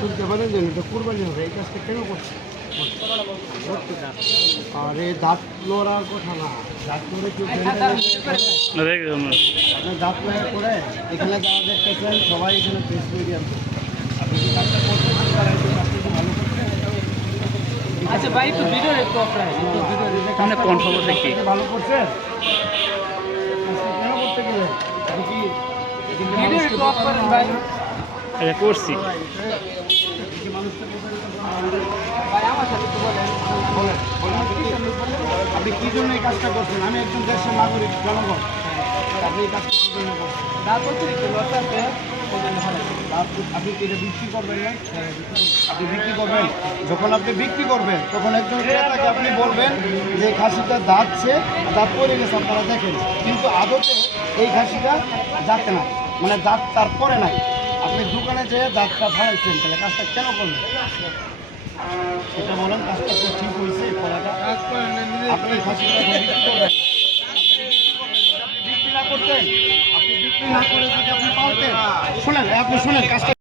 তুলতে পারেন যেন এটা কুরবানি হবে, এই কাজটা কেন করছে? আর এই দাঁত লড়ার কথা না, দাঁত লড়ে কি আপনার দাঁত লড়ার করে এখানে যারা দেখতেছেন সবাই এখানে প্রেস মিডিয়াম। আপনি কি কাজটা করছেন? তারা এই কাজটা একটু ভালো করছেন। আচ্ছা ভাই, একটু ভিডিও একটু আপনার ভালো করছেন, কেন করতে গেলেন? আপনি কি ভিডিও একটু অফ করেন ভাই। করছি। ভাই আমার সাথে একটু বলেন। আপনি কি জন্য এই কাজটা করছেন? আমি একজন দেশের নাগরিক, জনগণ। আপনি এই কাজটা কি জন্য করছেন? দাঁত অতিরিক্ত লজ্জা আছে, আপনি কি এটা বিক্রি করবেন না? আপনি বিক্রি করবেন। যখন আপনি বিক্রি করবেন তখন একজন ক্রেতাকে আপনি বলবেন যে এই খাসিটা দাঁতছে, দাঁত পড়ে গেছে, আপনারা দেখেন। কিন্তু আদতে এই খাসিটা যাচ্ছে না, মানে দাঁত তারপরে নাই। আপনি দোকানে যেয়ে দাঁতটা ফাড়াইছেন, তাহলে কাজটা কেন করলেন? এটা বলেন, কাজটা কি ঠিক হয়েছে করাটা? আপনি এই খাসিটা এখন বিক্রি করবেন, বিক্রি না করতেন, আপনি বিক্রি না করে যদি আপনি পালতেন, শুনেন, আপনি শুনেন কাজটা